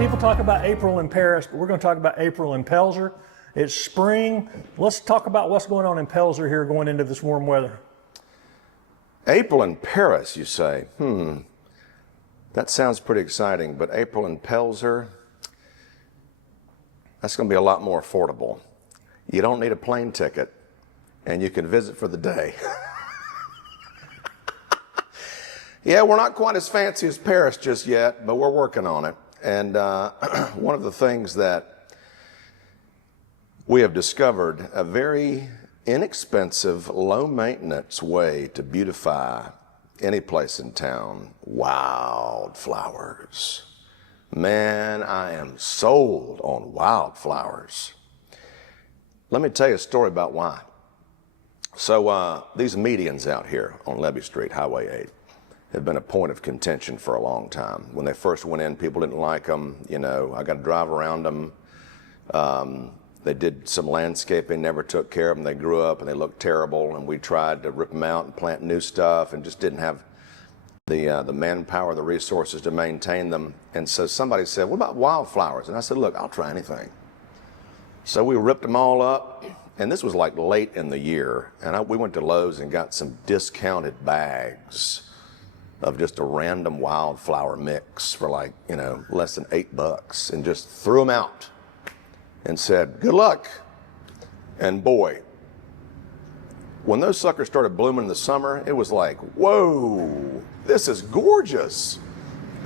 People talk about April in Paris, but we're going to talk about April in Pelzer. It's spring. Let's talk about what's going on in Pelzer here going into this warm weather. April in Paris, you say? That sounds pretty exciting, but April in Pelzer, that's going to be a lot more affordable. You don't need a plane ticket, and you can visit for the day. Yeah, we're not quite as fancy as Paris just yet, but we're working on it. And one of the things that we have discovered, a very inexpensive, low-maintenance way to beautify any place in town, wildflowers. Man, I am sold on wildflowers. Let me tell you a story about why. So these medians out here on Levee Street, Highway 8, have been a point of contention for a long time. When they first went in, people didn't like them. You know, I got to drive around them. They did some landscaping, never took care of them. They grew up and they looked terrible, and we tried to rip them out and plant new stuff and just didn't have the manpower, the resources to maintain them. And so somebody said, what about wildflowers? And I said, look, I'll try anything. So we ripped them all up, and this was like late in the year, and we went to Lowe's and got some discounted bags of just a random wildflower mix for like, you know, less than $8, and just threw them out and said, good luck. And boy, when those suckers started blooming in the summer, it was like, whoa, this is gorgeous.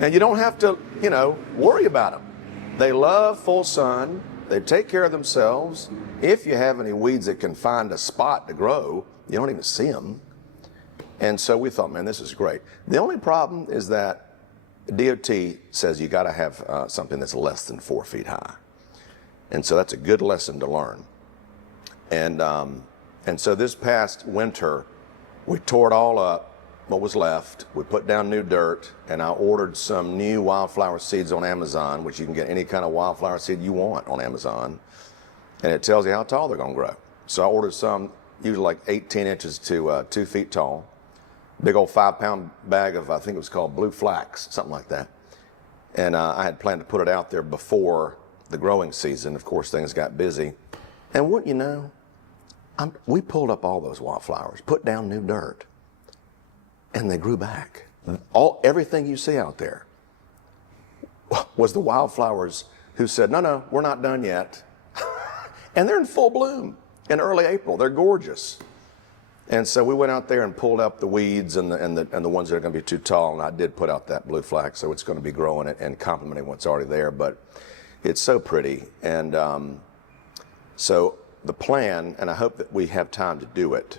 And you don't have to, you know, worry about them. They love full sun. They take care of themselves. If you have any weeds that can find a spot to grow, you don't even see them. And so we thought, man, this is great. The only problem is that DOT says you got to have something that's less than 4 feet high. And so that's a good lesson to learn. And so this past winter, we tore it all up, what was left. We put down new dirt, and I ordered some new wildflower seeds on Amazon, which you can get any kind of wildflower seed you want on Amazon. And it tells you how tall they're going to grow. So I ordered some, usually like 18 inches to 2 feet tall. Big old 5-pound bag of, I think it was called blue flax, something like that. And I had planned to put it out there before the growing season. Of course, things got busy. And what you know, we pulled up all those wildflowers, put down new dirt, and they grew back. Everything you see out there was the wildflowers who said, no, we're not done yet. And they're in full bloom in early April. They're gorgeous. And so we went out there and pulled up the weeds and the ones that are going to be too tall. And I did put out that blue flax, so it's going to be growing it and complementing what's already there. But it's so pretty. And so the plan, and I hope that we have time to do it,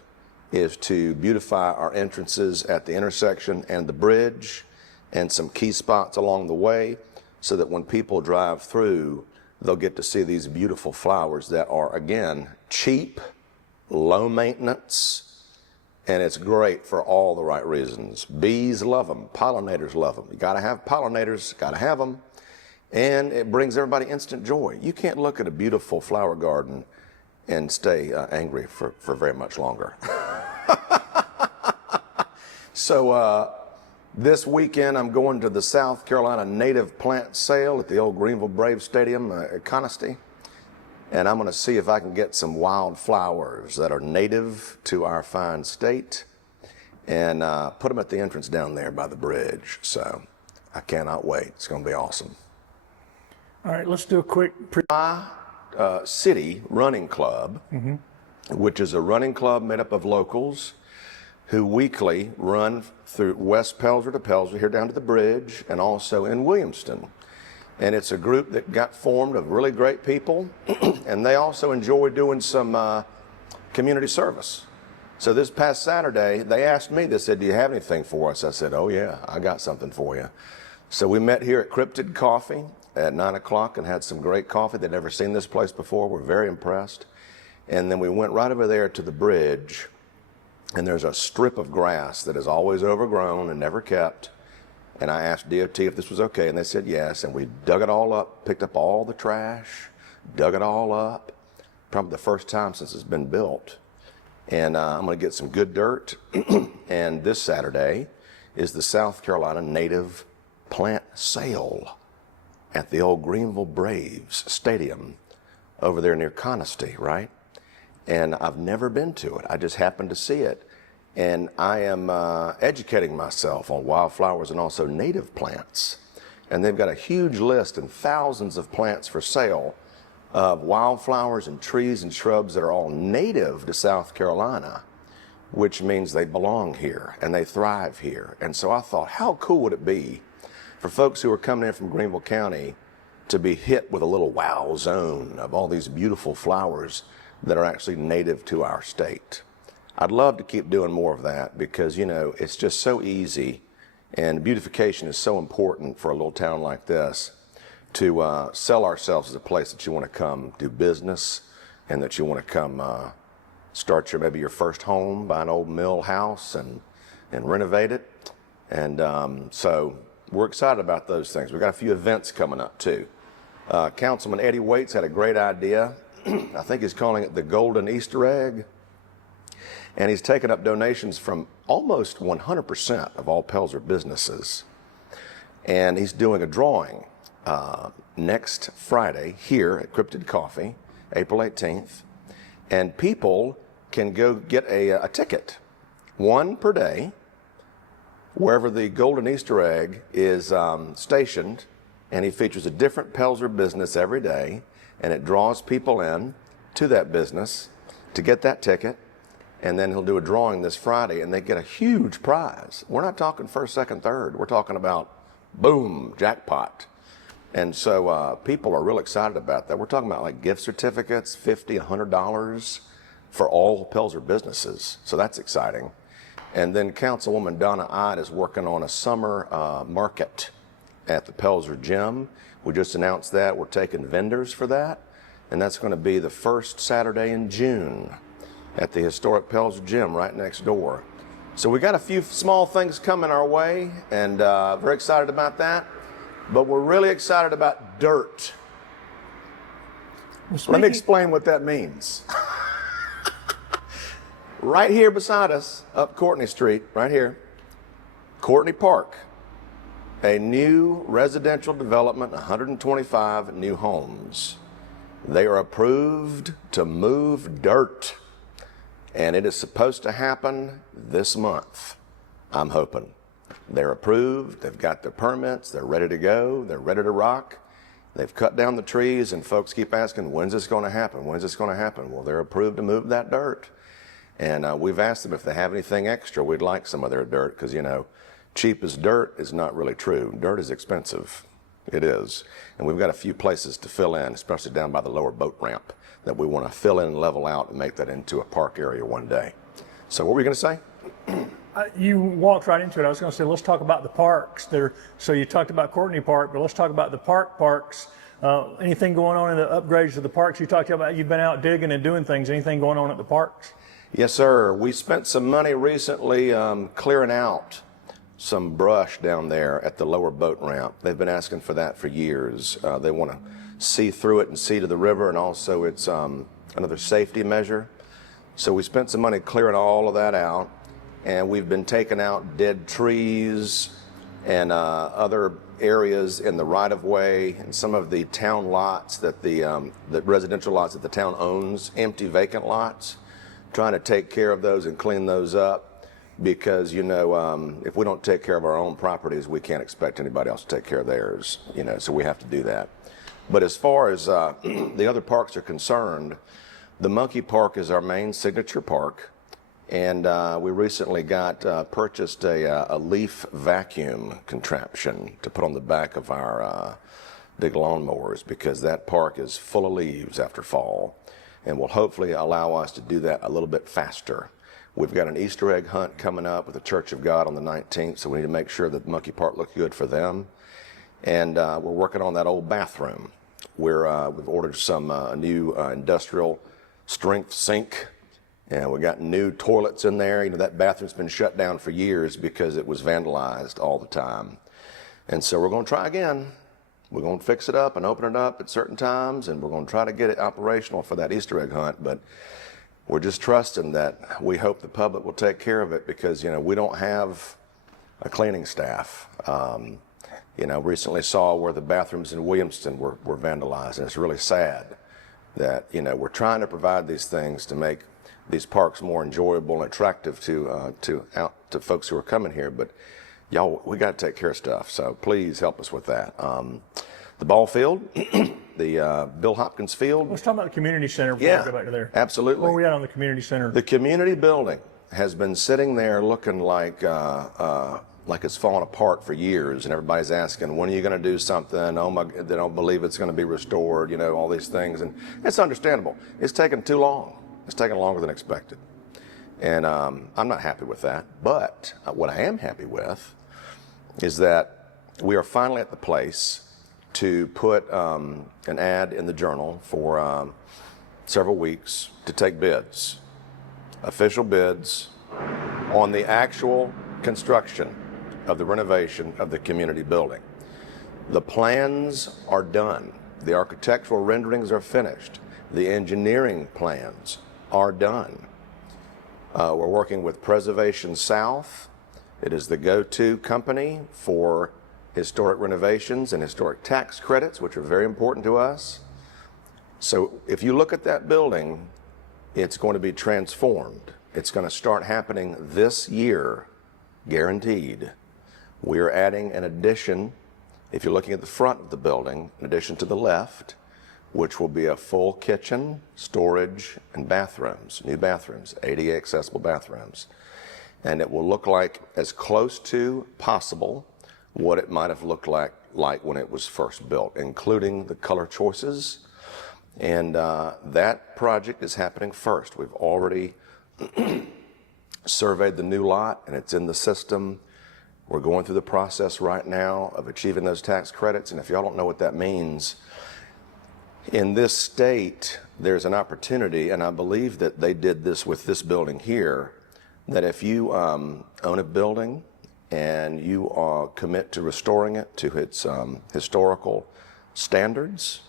is to beautify our entrances at the intersection and the bridge and some key spots along the way, so that when people drive through, they'll get to see these beautiful flowers that are, again, cheap, low maintenance, and it's great for all the right reasons. Bees love them. Pollinators love them. You got to have pollinators, got to have them. And it brings everybody instant joy. You can't look at a beautiful flower garden and stay angry for very much longer. So this weekend I'm going to the South Carolina native plant sale at the old Greenville Braves Stadium at Conestee. And I'm going to see if I can get some wildflowers that are native to our fine state and put them at the entrance down there by the bridge. So I cannot wait. It's going to be awesome. All right, let's do a quick... City Running Club, which is a running club made up of locals who weekly run through West Pelzer to Pelzer, here down to the bridge, and also in Williamston. And it's a group that got formed of really great people, and they also enjoy doing some community service. So this past Saturday, they asked me, they said, do you have anything for us? I said, oh yeah, I got something for you. So we met here at Cryptid Coffee at 9 o'clock and had some great coffee. They'd never seen this place before. We're very impressed. And then we went right over there to the bridge, and there's a strip of grass that is always overgrown and never kept. And I asked DOT if this was okay, and they said yes. And we dug it all up, picked up all the trash, dug it all up. Probably the first time since it's been built. And I'm going to get some good dirt. And this Saturday is the South Carolina native plant sale. at the old Greenville Braves Stadium over there near Conisty, right? And I've never been to it. I just happened to see it. And I am educating myself on wildflowers and also native plants. And they've got a huge list and thousands of plants for sale of wildflowers and trees and shrubs that are all native to South Carolina, which means they belong here and they thrive here. And so I thought, how cool would it be for folks who are coming in from Greenville County to be hit with a little wow zone of all these beautiful flowers that are actually native to our state. I'd love to keep doing more of that because, you know, it's just so easy and beautification is so important for a little town like this to sell ourselves as a place that you want to come do business and that you want to come start maybe your first home, buy an old mill house and renovate it. And so we're excited about those things. We've got a few events coming up too. Councilman Eddie Waits had a great idea. I think he's calling it the Golden Easter Egg. And he's taken up donations from almost 100% of all Pelzer businesses. And he's doing a drawing next Friday here at Cryptid Coffee, April 18th. And people can go get a ticket, one per day, wherever the Golden Easter Egg is stationed. And he features a different Pelzer business every day. And it draws people in to that business to get that ticket. And then he'll do a drawing this Friday, and they get a huge prize. We're not talking first, second, third. We're talking about, boom, jackpot. And so people are real excited about that. We're talking about like gift certificates, $50, $100 for all Pelzer businesses. So that's exciting. And then Councilwoman Donna Ide is working on a summer market at the Pelzer Gym. We just announced that. We're taking vendors for that. And that's going to be the first Saturday in June at the historic Pelzer Gym right next door. So we got a few small things coming our way, and very excited about that. But we're really excited about dirt. Let me explain what that means. Right here beside us, up Courtney Street, right here, Courtney Park, a new residential development, 125 new homes. They are approved to move dirt. And it is supposed to happen this month, I'm hoping. They're approved, they've got their permits, they're ready to go, they're ready to rock. They've cut down the trees, and folks keep asking, when's this going to happen? When's this going to happen? Well, they're approved to move that dirt. And we've asked them if they have anything extra, we'd like some of their dirt, because, you know, cheap as dirt is not really true. Dirt is expensive. It is. And we've got a few places to fill in, especially down by the lower boat ramp, that we want to fill in and level out and make that into a park area one day. So what were you going to say? You walked right into it. I was going to say, let's talk about the parks there. So you talked about Courtney Park, but let's talk about the parks. Anything going on in the upgrades of the parks? You talked about you've been out digging and doing things. Anything going on at the parks? Yes, sir. We spent some money recently clearing out some brush down there at the lower boat ramp. They've been asking for that for years. They want to see through it and see to the river, and also it's another safety measure. So we spent some money clearing all of that out, and we've been taking out dead trees and other areas in the right-of-way and some of the town lots that the residential lots that the town owns, empty vacant lots, trying to take care of those and clean those up, because, you know, if we don't take care of our own properties, we can't expect anybody else to take care of theirs, you know, so we have to do that. But as far as the other parks are concerned, the Monkey Park is our main signature park, and we recently purchased a leaf vacuum contraption to put on the back of our big lawnmowers, because that park is full of leaves after fall, and will hopefully allow us to do that a little bit faster. We've got an Easter egg hunt coming up with the Church of God on the 19th, so we need to make sure that the Monkey Park looks good for them. And we're working on that old bathroom. We've ordered some new industrial strength sink, and we got new toilets in there. You know, that bathroom's been shut down for years because it was vandalized all the time. And so we're going to try again. We're going to fix it up and open it up at certain times, and we're going to try to get it operational for that Easter egg hunt. But we're just trusting that we hope the public will take care of it, because, you know, we don't have a cleaning staff. Recently saw where the bathrooms in Williamston were vandalized, and it's really sad that, we're trying to provide these things to make these parks more enjoyable and attractive to folks who are coming here. But y'all, we got to take care of stuff. So please help us with that. The ball field, the Bill Hopkins Field. Let's talk about the community center before we go back to there. Absolutely. Where are we at on the community center? The community building has been sitting there looking like it's fallen apart for years, and everybody's asking, when are you going to do something? Oh my, they don't believe it's going to be restored, all these things. And it's understandable. It's taken too long. It's taken longer than expected. And I'm not happy with that. But what I am happy with is that we are finally at the place to put an ad in the Journal for several weeks to take bids, official bids, on the actual construction of the renovation of the community building. The plans are done. The architectural renderings are finished. The engineering plans are done. We're working with Preservation South. It is the go-to company for historic renovations and historic tax credits, which are very important to us. So if you look at that building, it's going to be transformed. It's going to start happening this year, guaranteed. We are adding an addition, if you're looking at the front of the building, an addition to the left, which will be a full kitchen, storage, and bathrooms, new bathrooms, ADA accessible bathrooms. And it will look like, as close to possible, what it might have looked like when it was first built, including the color choices. And that project is happening first. We've already surveyed the new lot, and it's in the system. We're going through the process right now of achieving those tax credits. And if y'all don't know what that means, in this state, there's an opportunity, and I believe that they did this with this building here, that if you own a building and you commit to restoring it to its historical standards,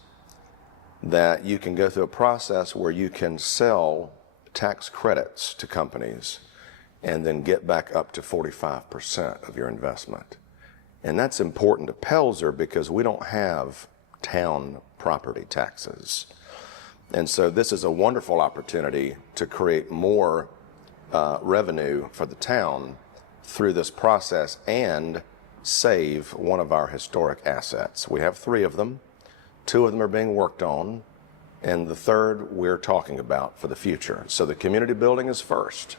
that you can go through a process where you can sell tax credits to companies and then get back up to 45% of your investment. And that's important to Pelzer because we don't have town property taxes. And so this is a wonderful opportunity to create more revenue for the town through this process and save one of our historic assets. We have 3 of them. 2 of them are being worked on, and the 3rd we're talking about for the future. So the community building is first,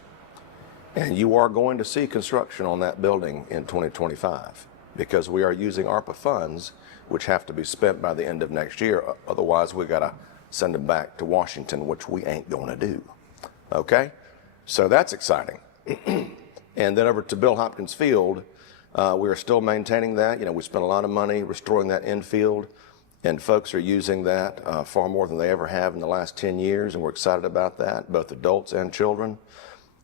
and you are going to see construction on that building in 2025 because we are using ARPA funds, which have to be spent by the end of next year. Otherwise, we got to send them back to Washington, which we ain't going to do. Okay? So that's exciting. And then over to Bill Hopkins Field, we are still maintaining that. We spent a lot of money restoring that infield, and folks are using that far more than they ever have in the last 10 years, and we're excited about that, both adults and children.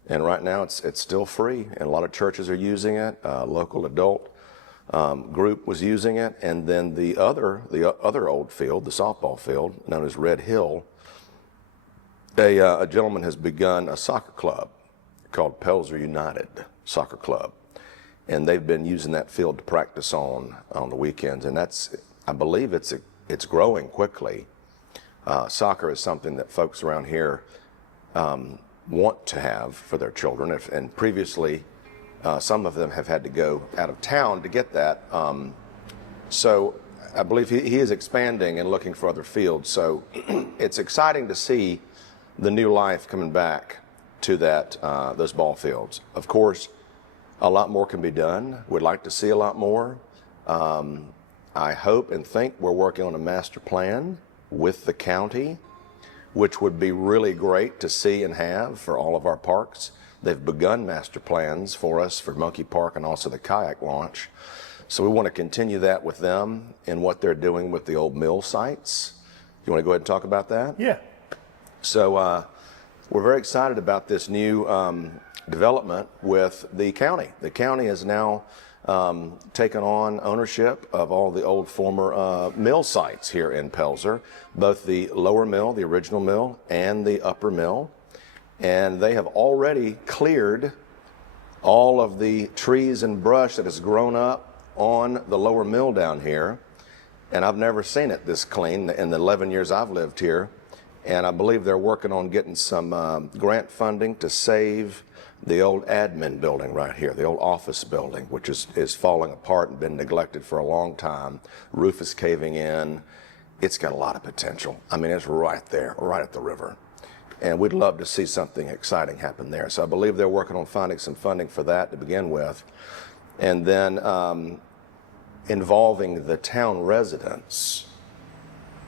And right now, it's still free, and a lot of churches are using it. Local adult group was using it, and then the other old field, the softball field, known as Red Hill, a gentleman has begun a soccer club called Pelzer United Soccer Club, and they've been using that field to practice on the weekends, and I believe it's growing quickly. Soccer is something that folks around here want to have for their children, and previously some of them have had to go out of town to get that. So I believe he is expanding and looking for other fields. So it's exciting to see the new life coming back to those ball fields. Of course, a lot more can be done. We'd like to see a lot more. I hope and think we're working on a master plan with the county, which would be really great to see and have for all of our parks. They've begun master plans for us for Monkey Park and also the kayak launch. So we want to continue that with them and what they're doing with the old mill sites. You want to go ahead and talk about that? Yeah. So we're very excited about this new development with the county. The county has now taken on ownership of all the old former mill sites here in Pelzer, both the lower mill, the original mill, and the upper mill. And they have already cleared all of the trees and brush that has grown up on the lower mill down here, and I've never seen it this clean in the 11 years I've lived here. And I believe they're working on getting some grant funding to save the old admin building right here, the old office building, which is falling apart and been neglected for a long time. Roof is caving in. It's got a lot of potential. I mean, it's right there, right at the river. And we'd love to see something exciting happen there. So I believe they're working on finding some funding for that to begin with. And then involving the town residents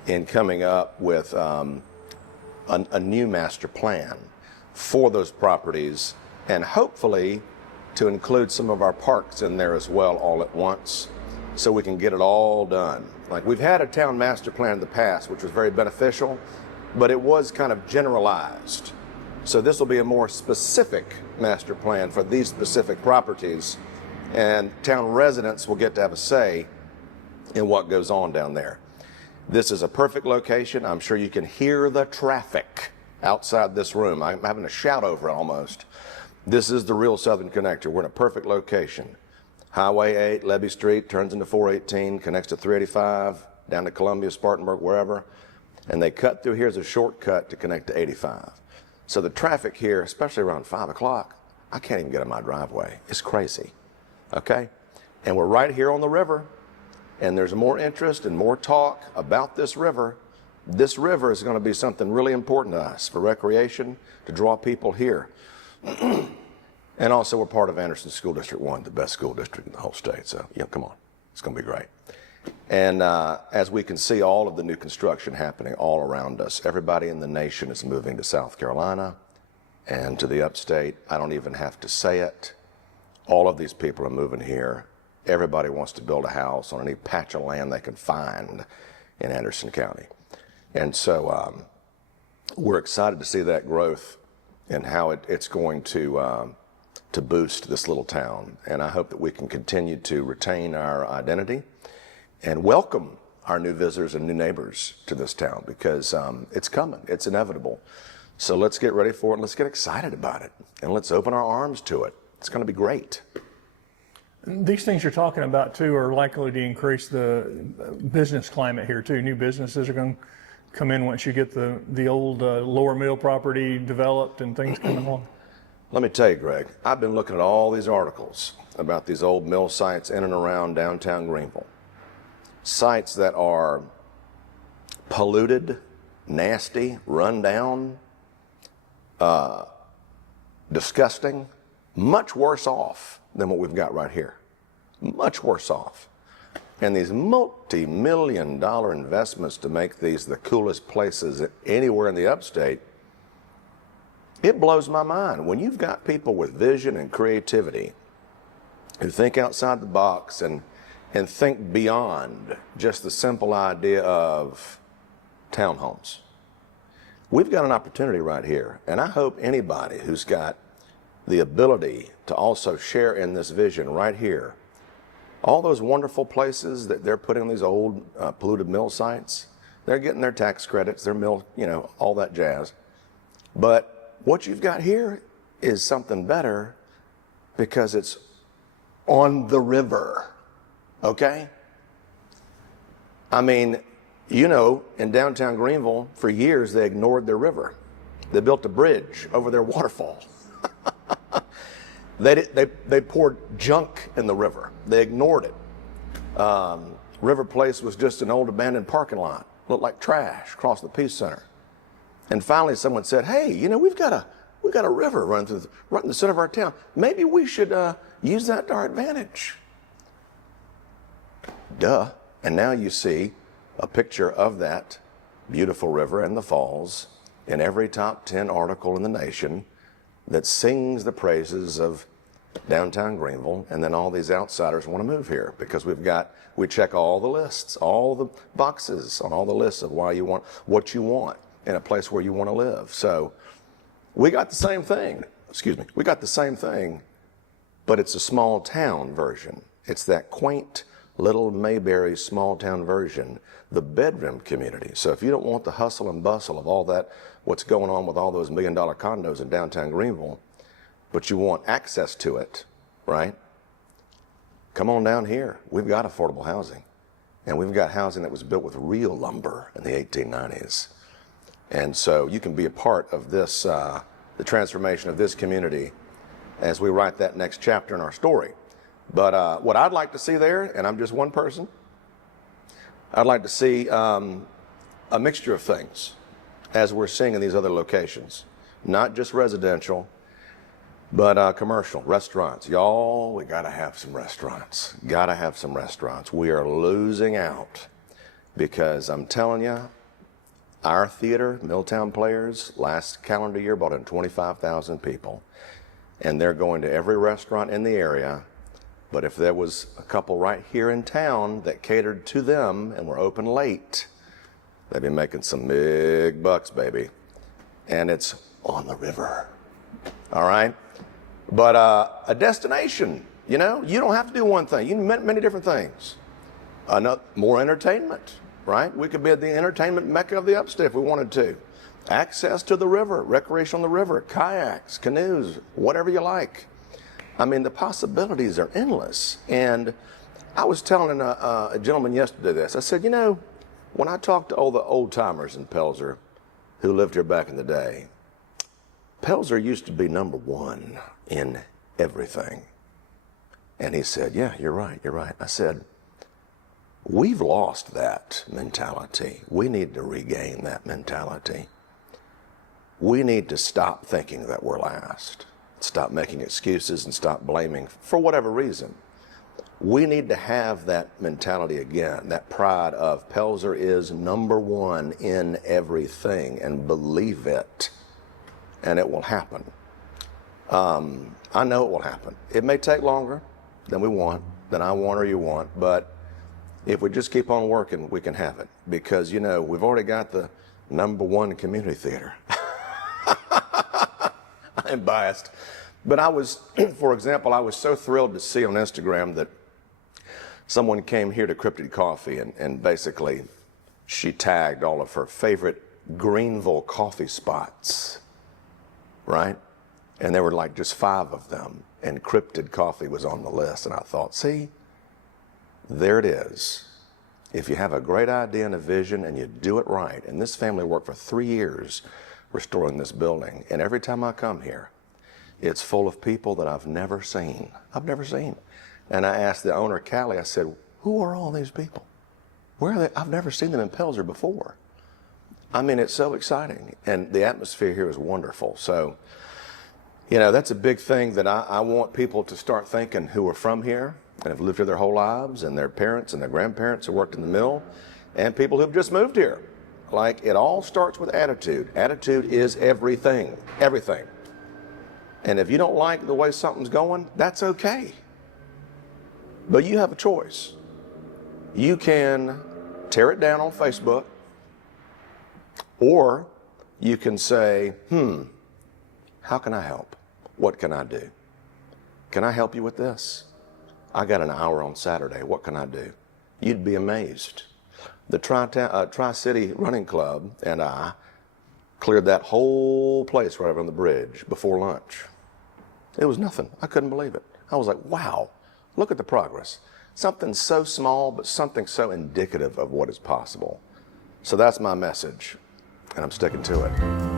in coming up with a new master plan for those properties, and hopefully to include some of our parks in there as well all at once, so we can get it all done. Like, we've had a town master plan in the past, which was very beneficial, but it was kind of generalized. So this will be a more specific master plan for these specific properties, and town residents will get to have a say in what goes on down there. This is a perfect location. I'm sure you can hear the traffic outside this room. I'm having to shout over it almost. This is the real Southern Connector. We're in a perfect location. Highway 8, Levy Street, turns into 418, connects to 385, down to Columbia, Spartanburg, wherever. And they cut through here as a shortcut to connect to 85. So the traffic here, especially around 5 o'clock, I can't even get in my driveway. It's crazy, okay? And we're right here on the river, and there's more interest and more talk about this river. This river is going to be something really important to us for recreation, to draw people here. And also, we're part of Anderson School District 1, the best school district in the whole state. So, yeah, come on. It's going to be great. And as we can see all of the new construction happening all around us, everybody in the nation is moving to South Carolina and to the upstate. I don't even have to say it. All of these people are moving here. Everybody wants to build a house on any patch of land they can find in Anderson County. And so we're excited to see that growth and how it's going to boost this little town. And I hope that we can continue to retain our identity and welcome our new visitors and new neighbors to this town, because it's coming. It's inevitable. So let's get ready for it, and let's get excited about it, and let's open our arms to it. It's going to be great. These things you're talking about, too, are likely to increase the business climate here, too. New businesses are going to come in once you get the old lower mill property developed and things coming along. Let me tell you, Greg, I've been looking at all these articles about these old mill sites in and around downtown Greenville. Sites that are polluted, nasty, run down, disgusting, much worse off than what we've got right here. Much worse off. And these multi-million-dollar investments to make these the coolest places anywhere in the upstate, it blows my mind. When you've got people with vision and creativity who think outside the box and think beyond just the simple idea of townhomes. We've got an opportunity right here, and I hope anybody who's got the ability to also share in this vision right here, all those wonderful places that they're putting on these old polluted mill sites, they're getting their tax credits, their mill, all that jazz. But what you've got here is something better because it's on the river. Okay? I mean, in downtown Greenville, for years, they ignored their river. They built a bridge over their waterfall. They poured junk in the river. They ignored it. River Place was just an old abandoned parking lot. Looked like trash across the Peace Center. And finally, someone said, hey, we've got a river running right in the center of our town. Maybe we should use that to our advantage. Duh. And now you see a picture of that beautiful river and the falls in every top 10 article in the nation that sings the praises of downtown Greenville, and then all these outsiders want to move here because we check all the lists, all the boxes on all the lists of what you want in a place where you want to live. So we got the same thing. We got the same thing, but it's a small town version. It's that quaint little Mayberry small town version, the bedroom community. So if you don't want the hustle and bustle of all that, what's going on with all those $1 million condos in downtown Greenville, but you want access to it, right? come on down here. We've got affordable housing. And we've got housing that was built with real lumber in the 1890s. And so you can be a part of this, the transformation of this community as we write that next chapter in our story. But what I'd like to see there, and I'm just one person, I'd like to see a mixture of things as we're seeing in these other locations. Not just residential, but commercial, restaurants. Y'all, we gotta have some restaurants. Gotta have some restaurants. We are losing out because I'm telling you, our theater, Milltown Players, last calendar year brought in 25,000 people. And they're going to every restaurant in the area. But if there was a couple right here in town that catered to them and were open late, they'd be making some big bucks, baby. And it's on the river. All right? But a destination, you know, you don't have to do one thing. You can do many different things. More entertainment, right? We could be at the entertainment mecca of the upstate if we wanted to. Access to the river, recreation on the river, kayaks, canoes, whatever you like. I mean, the possibilities are endless. And I was telling a gentleman yesterday this. I said, you know, when I talk to all the old timers in Pelzer who lived here back in the day, Pelzer used to be number one in everything. And he said, yeah, you're right, you're right. I said, we've lost that mentality. We need to regain that mentality. We need to stop thinking that we're last. Stop making excuses and stop blaming for whatever reason. We need to have that mentality again, that pride of Pelzer is number one in everything, and believe it. And it will happen. I know it will happen. It may take longer than we want, than I want or you want, but if we just keep on working, we can have it. Because, you know, we've already got the number one community theater. I'm biased. But I was, for example, I was so thrilled to see on Instagram that someone came here to Cryptid Coffee and basically she tagged all of her favorite Greenville coffee spots. Right? And there were like just 5 of them, and Cryptid Coffee was on the list. And I thought, see, there it is. If you have a great idea and a vision and you do it right, and this family worked for 3 years restoring this building, and every time I come here, it's full of people that I've never seen. I've never seen. And I asked the owner, Callie, I said, who are all these people? Where are they? I've never seen them in Pelzer before. I mean, it's so exciting, and the atmosphere here is wonderful. So, you know, that's a big thing that I want people to start thinking who are from here and have lived here their whole lives, and their parents and their grandparents who worked in the mill, and people who've just moved here. Like, it all starts with attitude. Attitude is everything, everything. And if you don't like the way something's going, that's okay. But you have a choice. You can tear it down on Facebook, or you can say, how can I help? What can I do? Can I help you with this? I got an hour on Saturday. What can I do? You'd be amazed. The Tri-City Running Club and I cleared that whole place right over on the bridge before lunch. It was nothing. I couldn't believe it. I was like, wow, look at the progress. Something so small, but something so indicative of what is possible. So that's my message, and I'm sticking to it.